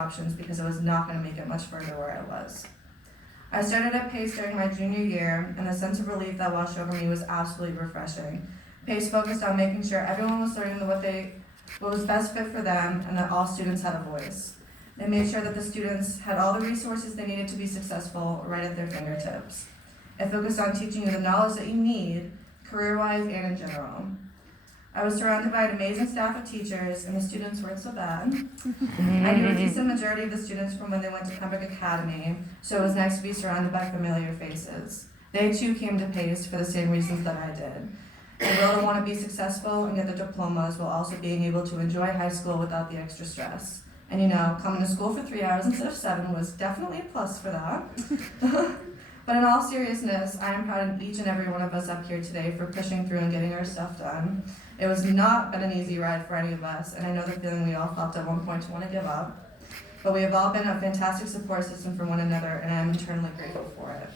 options because it was not going to make it much further where I was. I started at PACE during my junior year, and the sense of relief that washed over me was absolutely refreshing. PACE focused on making sure everyone was learning what was best fit for them, and that all students had a voice. They made sure that the students had all the resources they needed to be successful right at their fingertips. It focused on teaching you the knowledge that you need, career-wise and in general. I was surrounded by an amazing staff of teachers, and the students weren't so bad. I knew a decent majority of the students from when they went to Pembroke Academy, so it was nice to be surrounded by familiar faces. They too came to PACE for the same reasons that I did. They will want to be successful and get their diplomas while also being able to enjoy high school without the extra stress. And coming to school for 3 hours instead of 7 was definitely a plus for that. But in all seriousness, I am proud of each and every one of us up here today for pushing through and getting our stuff done. It was not been an easy ride for any of us, and I know the feeling we all felt at one point to want to give up. But we have all been a fantastic support system for one another, and I am eternally grateful for it.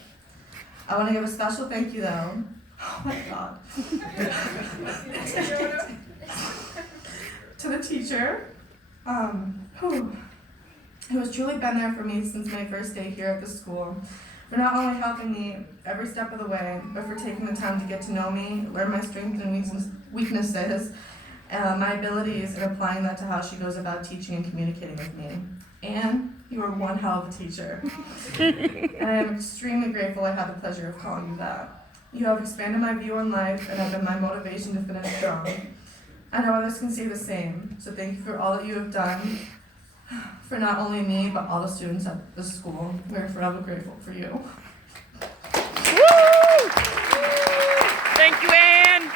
I want to give a special thank you, though. Oh my God. To the teacher, who has truly been there for me since my first day here at the school, for not only helping me every step of the way, but for taking the time to get to know me, learn my strengths and weaknesses, my abilities, and applying that to how she goes about teaching and communicating with me. And you are one hell of a teacher. And I am extremely grateful I had the pleasure of calling you that. You have expanded my view on life and have been my motivation to finish strong. I know others can say the same, so thank you for all that you have done for not only me, but all the students at the school. We're forever grateful for you. Woo! Thank you, Anne.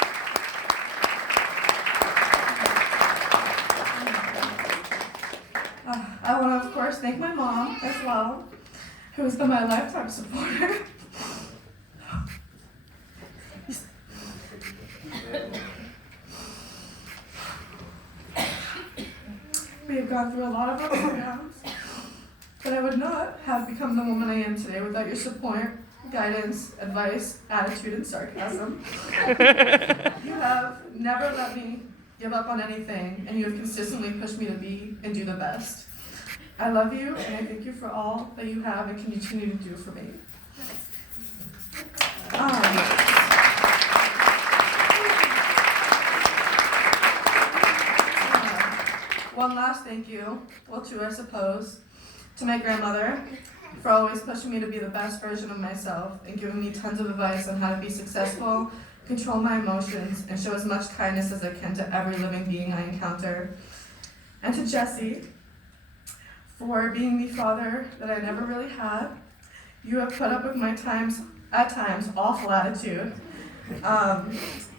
I want to, of course, thank my mom as well, who has been my lifetime supporter. We have gone through a lot of ups and downs, but I would not have become the woman I am today without your support, guidance, advice, attitude, and sarcasm. You have never let me give up on anything, and you have consistently pushed me to be and do the best. I love you, and I thank you for all that you have and continue to do for me. One last thank you, well, two I suppose, to my grandmother for always pushing me to be the best version of myself and giving me tons of advice on how to be successful, control my emotions, and show as much kindness as I can to every living being I encounter. And to Jesse for being the father that I never really had. You have put up with my at times, awful attitude, and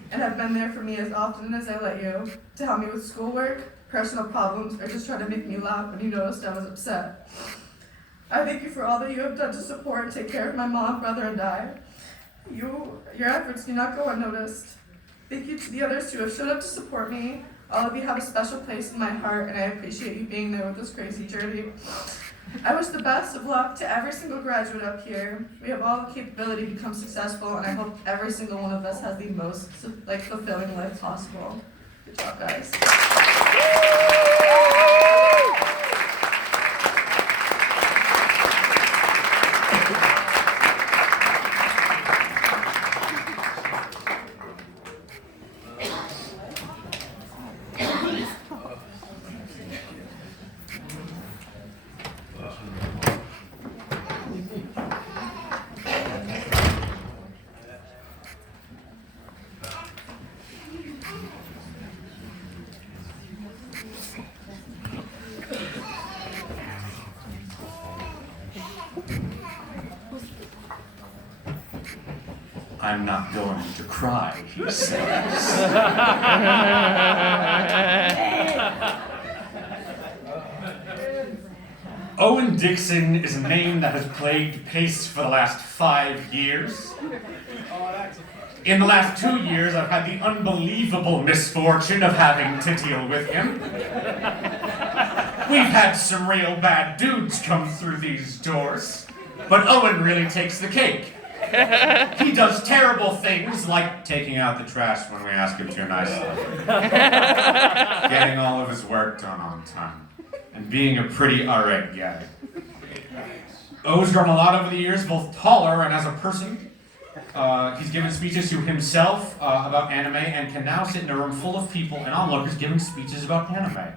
have been there for me as often as I let you to help me with schoolwork, personal problems, or just try to make me laugh when you noticed I was upset. I thank you for all that you have done to support and take care of my mom, brother, and I. Your efforts do not go unnoticed. Thank you to the others who have showed up to support me. All of you have a special place in my heart, and I appreciate you being there with this crazy journey. I wish the best of luck to every single graduate up here. We have all the capability to become successful, and I hope every single one of us has the most fulfilling life possible. Good job, guys. I'm not going to cry, he says. Owen Dixon is a name that has plagued PACE for the last 5 years. In the last 2 years, I've had the unbelievable misfortune of having to deal with him. We've had some real bad dudes come through these doors, but Owen really takes the cake. He does terrible things like taking out the trash when we ask him to nicely, getting all of his work done on time, and being a pretty alright guy. O's grown a lot over the years, both taller and as a person. He's given speeches to himself about anime and can now sit in a room full of people and onlookers giving speeches about anime.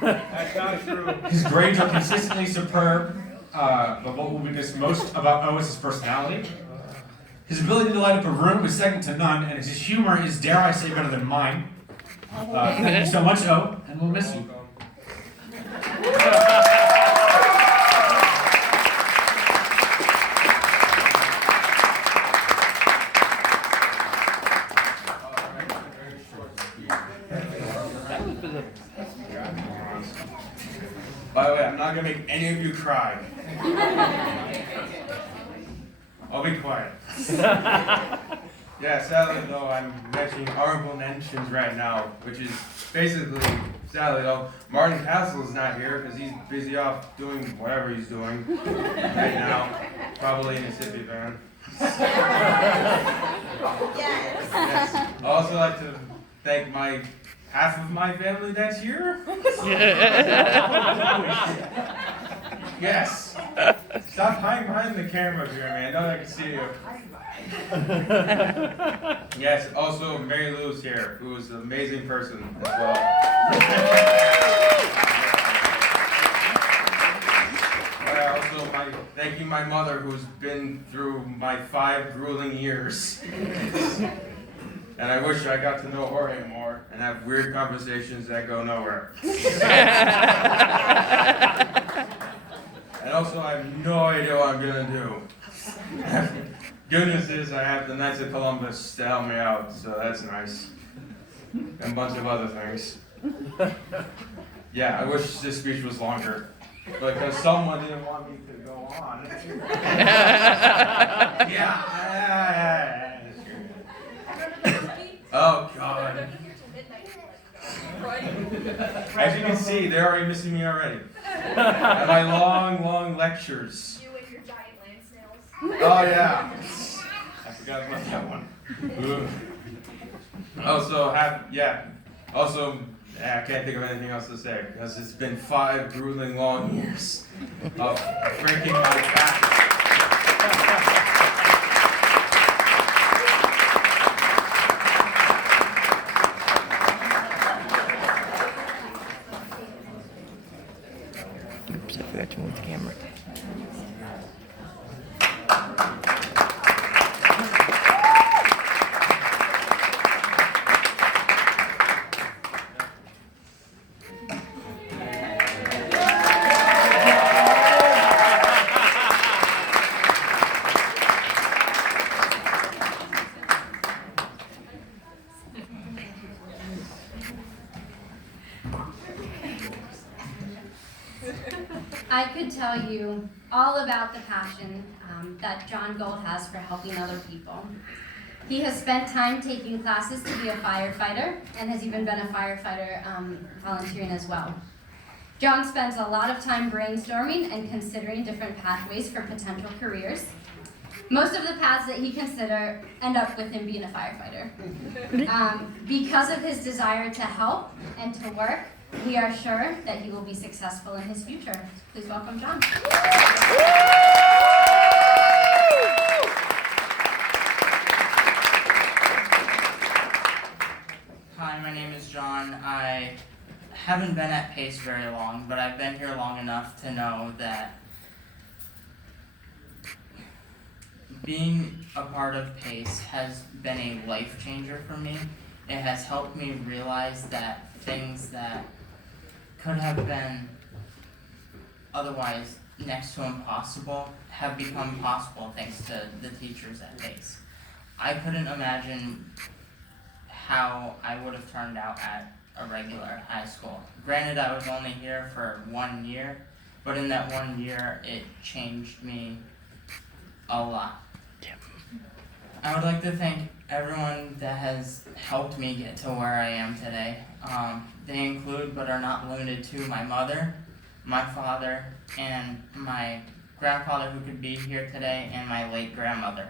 That's not true. His grades are consistently superb, but what will be missed most about O is his personality. His ability to light up a room is second to none, and his humor is, dare I say, better than mine. Thank you so much, O, and we'll miss you. By the way, I'm not gonna make any of you cry. I'll be quiet. Yeah, sadly though, I'm mentioning honorable mentions right now, which is basically, sadly though, Martin Castle's not here because he's busy off doing whatever he's doing right now, probably in his hippie van. Yes. Yes. I'd also like to thank half of my family that's here. Yes. Stop hiding behind the camera here, man. No one can see you. Yes, also Mary Lou's here, who is an amazing person as well. Also, thanking my mother, who's been through my 5 grueling years. And I wish I got to know her more and have weird conversations that go nowhere. And also, I have no idea what I'm gonna do. Good news is I have the Knights of Columbus to help me out, so that's nice. And a bunch of other things. Yeah, I wish this speech was longer, because someone didn't want me to go on. Yeah. Oh God. As you can see, they're already missing me already. And my long lectures. You and your giant land snails. Oh yeah. I forgot about that one. I can't think of anything else to say because it's been 5 grueling long years of breaking my back. Oops, I forgot to move the camera. I could tell you all about the passion that John Gold has for helping other people. He has spent time taking classes to be a firefighter and has even been a firefighter volunteering as well. John spends a lot of time brainstorming and considering different pathways for potential careers. Most of the paths that he considers end up with him being a firefighter. Because of his desire to help and to work, we are sure that he will be successful in his future. Please welcome John. Hi, my name is John. I haven't been at PACE very long, but I've been here long enough to know that being a part of PACE has been a life changer for me. It has helped me realize that things that could have been otherwise next to impossible have become possible thanks to the teachers at PACE. I couldn't imagine how I would have turned out at a regular high school. Granted, I was only here for 1 year, but in that 1 year, it changed me a lot. I would like to thank everyone that has helped me get to where I am today. They include, but are not limited to, my mother, my father, and my grandfather who could be here today, and my late grandmother.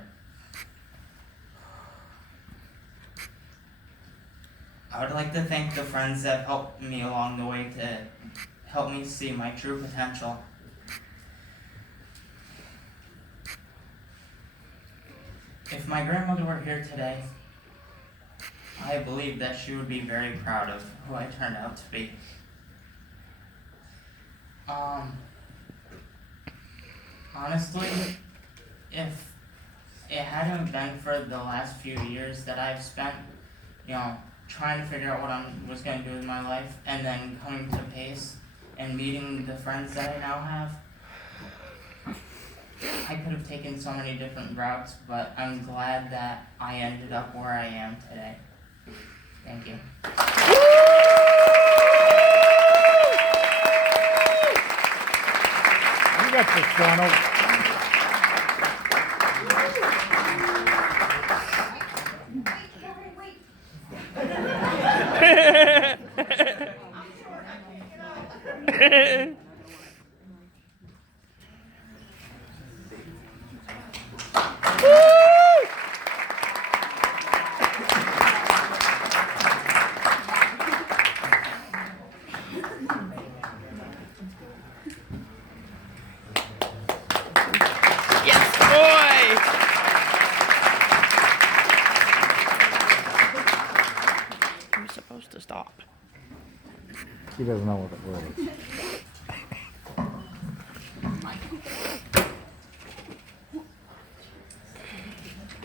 I would like to thank the friends that helped me along the way to helped me see my true potential. If my grandmother were here today, I believe that she would be very proud of who I turned out to be. Honestly, if it hadn't been for the last few years that I've spent, trying to figure out what I was going to do with my life, and then coming to Pace and meeting the friends that I now have, I could have taken so many different routes, but I'm glad that I ended up where I am today. Thank you. You got this, Donald. Yes, boy! You're supposed to stop. He doesn't know what the word is.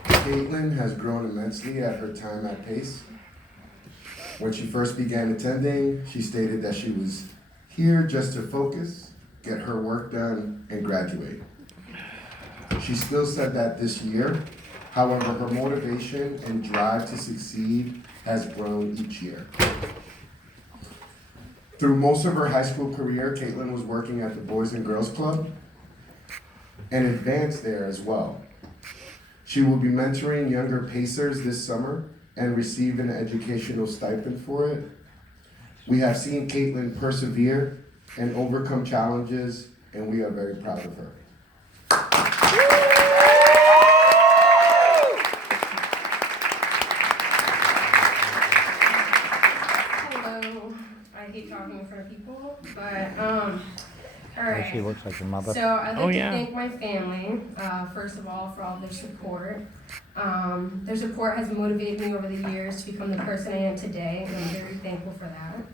Caitlin has grown immensely at her time at Pace. When she first began attending, she stated that she was here just to focus, get her work done, and graduate. She still said that this year. However, her motivation and drive to succeed has grown each year. Through most of her high school career, Caitlin was working at the Boys and Girls Club and advanced there as well. She will be mentoring younger Pacers this summer and receive an educational stipend for it. We have seen Caitlin persevere and overcome challenges, and we are very proud of her. Hello. I hate talking in front of people, but all right. She looks like your mother. So I'd like Oh, to yeah. thank my family, first of all, for all their support. Their support has motivated me over the years to become the person I am today, and I'm very thankful for that.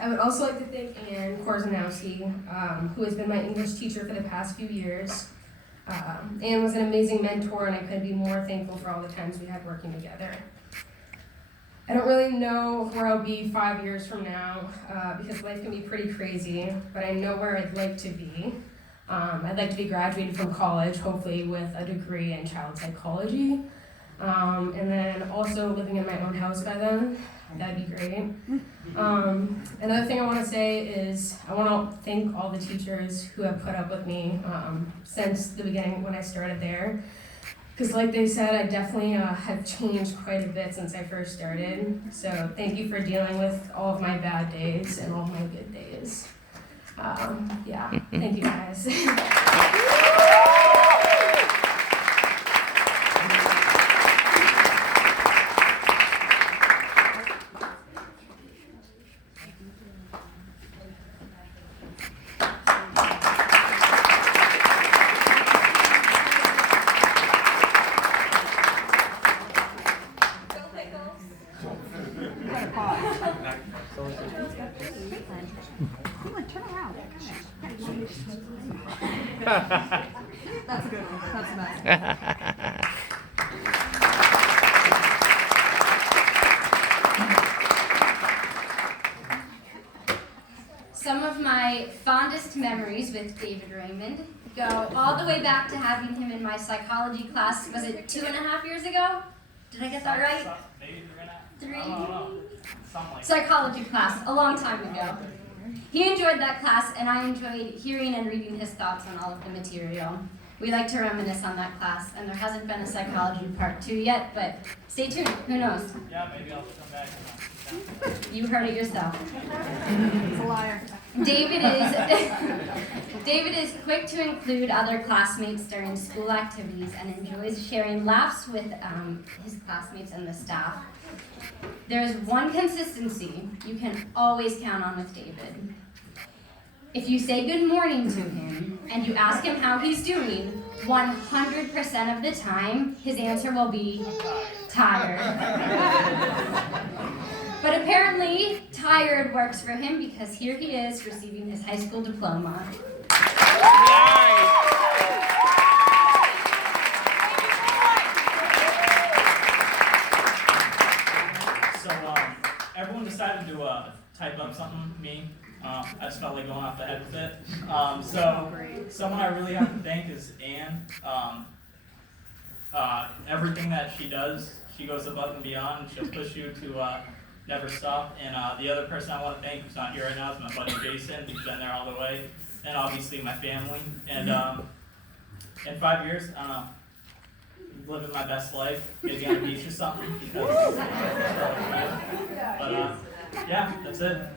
I would also like to thank Ann Korzanowski, who has been my English teacher for the past few years. Ann was an amazing mentor, and I couldn't be more thankful for all the times we had working together. I don't really know where I'll be 5 years from now, because life can be pretty crazy, but I know where I'd like to be. I'd like to be graduated from college, hopefully with a degree in child psychology, and then also living in my own house by then. That'd be great. Another thing I want to say is I want to thank all the teachers who have put up with me since the beginning when I started there. Because like they said, I definitely have changed quite a bit since I first started. So thank you for dealing with all of my bad days and all of my good days. Yeah, thank you guys. That's a good one. That's nice. Some of my fondest memories with David Raymond go all the way back to having him in my psychology class. Was it 2.5 years ago? Did I get that right? Maybe 3? Something like Psychology class, a long time ago. He enjoyed that class, and I enjoyed hearing and reading his thoughts on all of the material. We like to reminisce on that class, and there hasn't been a psychology part 2 yet, but stay tuned, who knows? Yeah, maybe I'll come back. You heard it yourself. It's a liar. David is quick to include other classmates during school activities and enjoys sharing laughs with his classmates and the staff. There is one consistency you can always count on with David. If you say good morning to him and you ask him how he's doing, 100% of the time, his answer will be tired. But apparently, tired works for him because here he is receiving his high school diploma. So everyone decided to type up something, me. I just felt like going off the head with it. So someone I really have to thank is Anne. Everything that she does, she goes above and beyond. She'll push you to never stop. And the other person I want to thank who's not here right now is my buddy Jason, who's been there all the way. And obviously my family. And in 5 years, I don't know, living my best life, maybe on a beach or something. Because but yeah, that's it.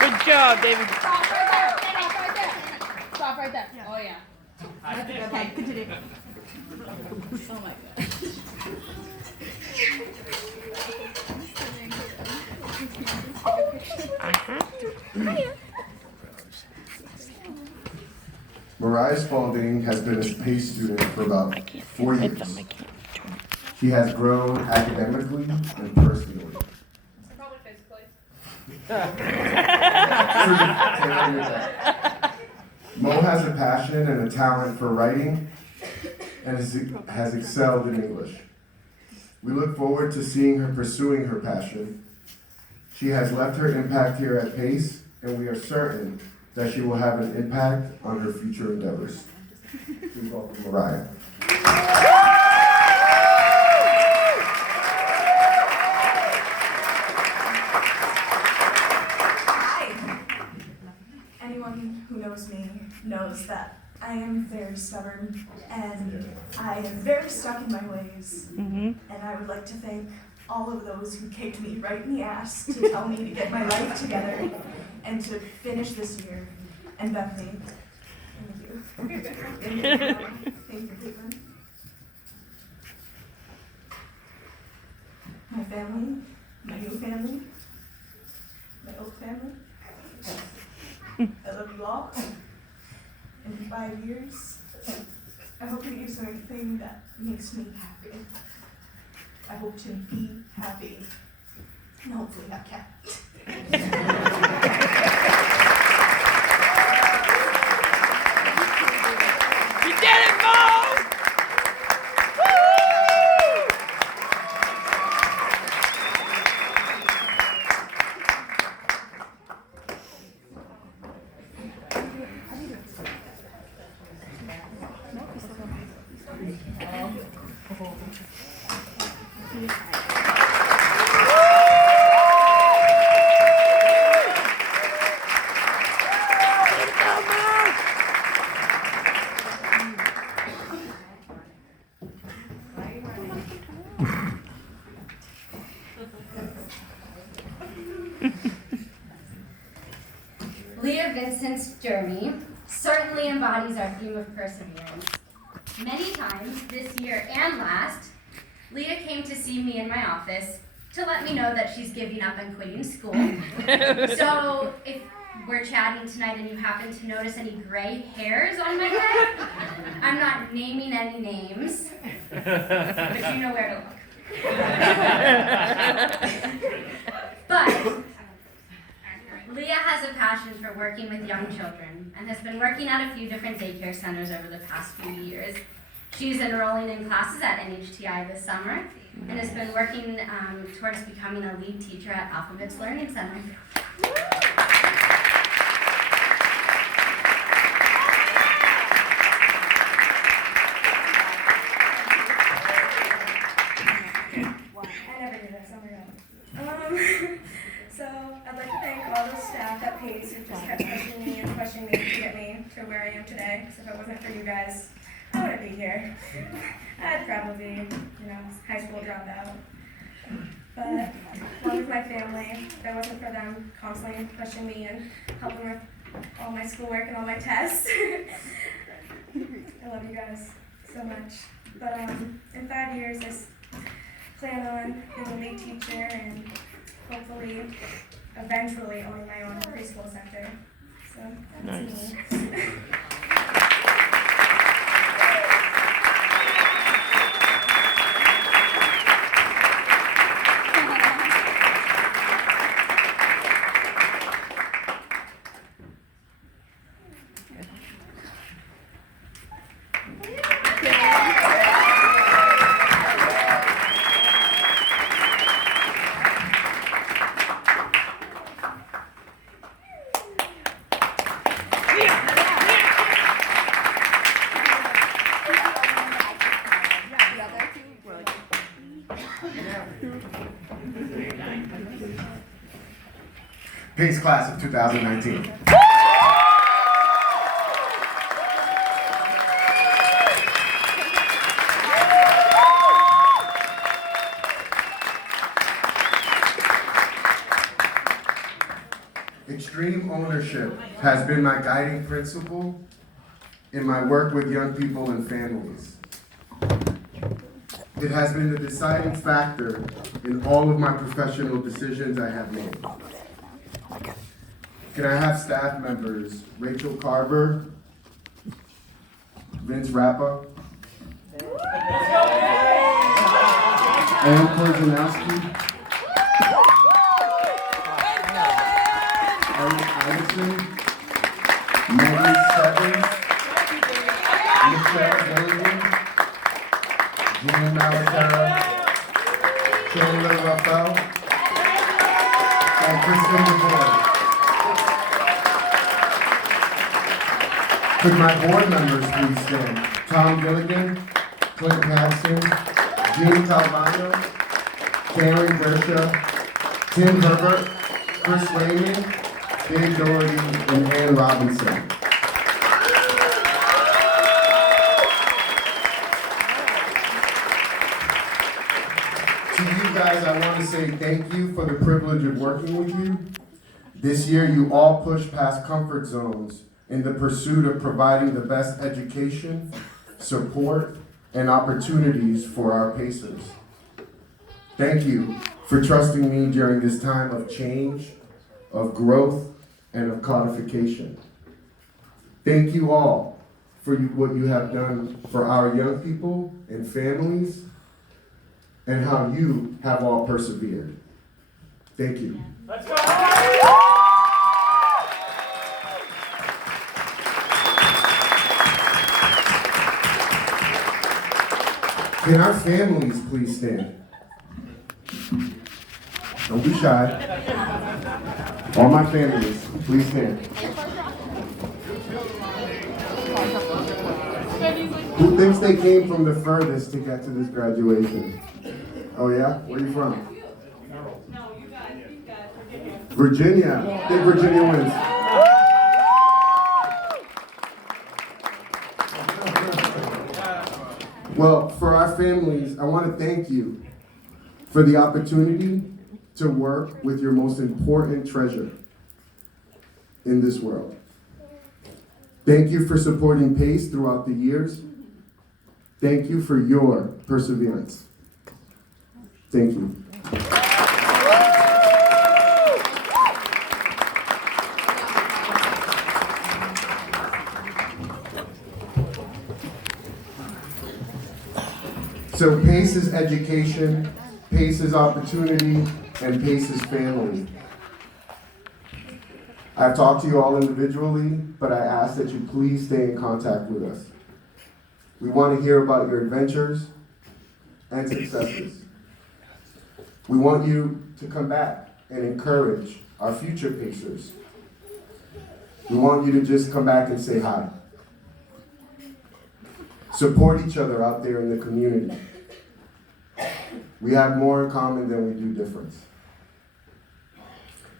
Good job, David. Stop right there. Stop right there. Stop right there. Yeah. Oh yeah. Okay, continue. Oh my god. Mariah Spalding has been a PACE student for about I can't 4 hit years. them. I can't turn it. She has grown academically and personally. Probably physically. Mo has a passion and a talent for writing and has excelled in English. We look forward to seeing her pursuing her passion. She has left her impact here at PACE, and we are certain that she will have an impact on her future endeavors. Please welcome Mariah. Hi. Anyone who knows me knows that I am very stubborn and I am very stuck in my ways. And I would like to thank all of those who kicked me right in the ass to tell me to get my life together and to finish this year. And Bethany, thank you. Thank you, Caitlin. My family, my new family, my old family. I love you all. In 5 years, I hope to do something that makes me happy. I hope to be happy and hopefully have cat. You did it, Mo! Leah Vincent's journey certainly embodies our theme of perseverance. Many times this year and last, Leah came to see me in my office to let me know that she's giving up and quitting school. So if we're chatting tonight and you happen to notice any gray hairs on my head, I'm not naming any names, but you know where to look. But Leah has a passion for working with young children and has been working at a few different daycare centers over the past few years. She's enrolling in classes at NHTI this summer and has been working towards becoming a lead teacher at Alphabet's Learning Center. So I'd like to thank all the staff at PACE who just kept pushing me and pushing me to get me to where I am today. Because if it wasn't for you guys, I wouldn't be here. I'd probably be, high school dropout. But along with my family, if it wasn't for them constantly pushing me and helping with all my schoolwork and all my tests, I love you guys so much. But in 5 years, I plan on being a lead teacher and hopefully, eventually owning my own preschool center. So that's me. PACE class of 2019. Extreme ownership has been my guiding principle in my work with young people and families. It has been the deciding factor in all of my professional decisions I have made. Can I have staff members Rachel Carver, Vince Rappa, Ann Korzanowski, Eric Iverson, Megan Stebbins, Michelle Gilligan, Jean Malatera, Chandler Raphael, and Kristen DeVoy. Could my board members please stand? Tom Gilligan, Clint Patterson, Jean Calvano, Karen Gersha, Tim Herbert, Chris Raymond, Dave Doherty, and Ann Robinson. To you guys, I want to say thank you for the privilege of working with you. This year, you all pushed past comfort zones in the pursuit of providing the best education, support, and opportunities for our PACErs. Thank you for trusting me during this time of change, of growth, and of codification. Thank you all for what you have done for our young people and families, and how you have all persevered. Thank you. Let's go! Can our families please stand? Don't be shy. All my families, please stand. Who thinks they came from the furthest to get to this graduation? Oh yeah? Where are you from? No, you got Virginia. I think Virginia wins. Well, for our families, I want to thank you for the opportunity to work with your most important treasure in this world. Thank you for supporting PACE throughout the years. Thank you for your perseverance. Thank you. So PACE is education, PACE is opportunity, and PACE is family. I've talked to you all individually, but I ask that you please stay in contact with us. We want to hear about your adventures and successes. We want you to come back and encourage our future PACErs. We want you to just come back and say hi. Support each other out there in the community. We have more in common than we do difference.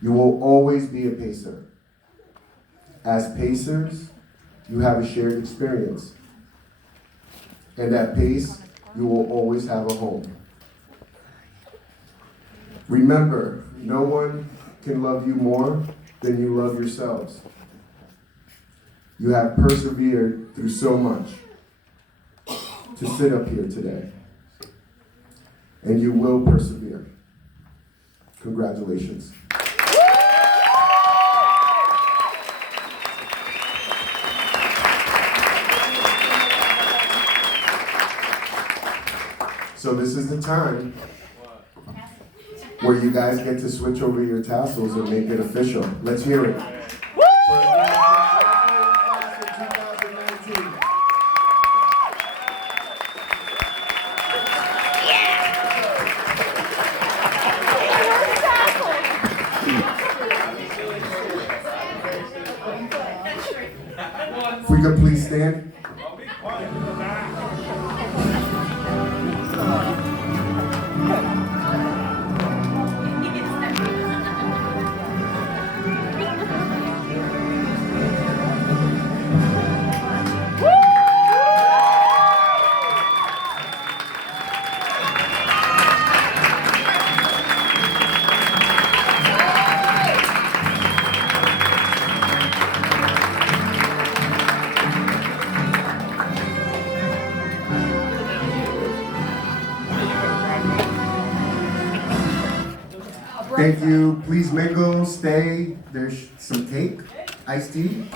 You will always be a pacer. As pacers, you have a shared experience. And at Pace, you will always have a home. Remember, no one can love you more than you love yourselves. You have persevered through so much to sit up here today. And you will persevere. Congratulations. So this is the time where you guys get to switch over your tassels and make it official. Let's hear it. If we could please stand. Thank you. Please mingle, stay. There's some cake, iced tea.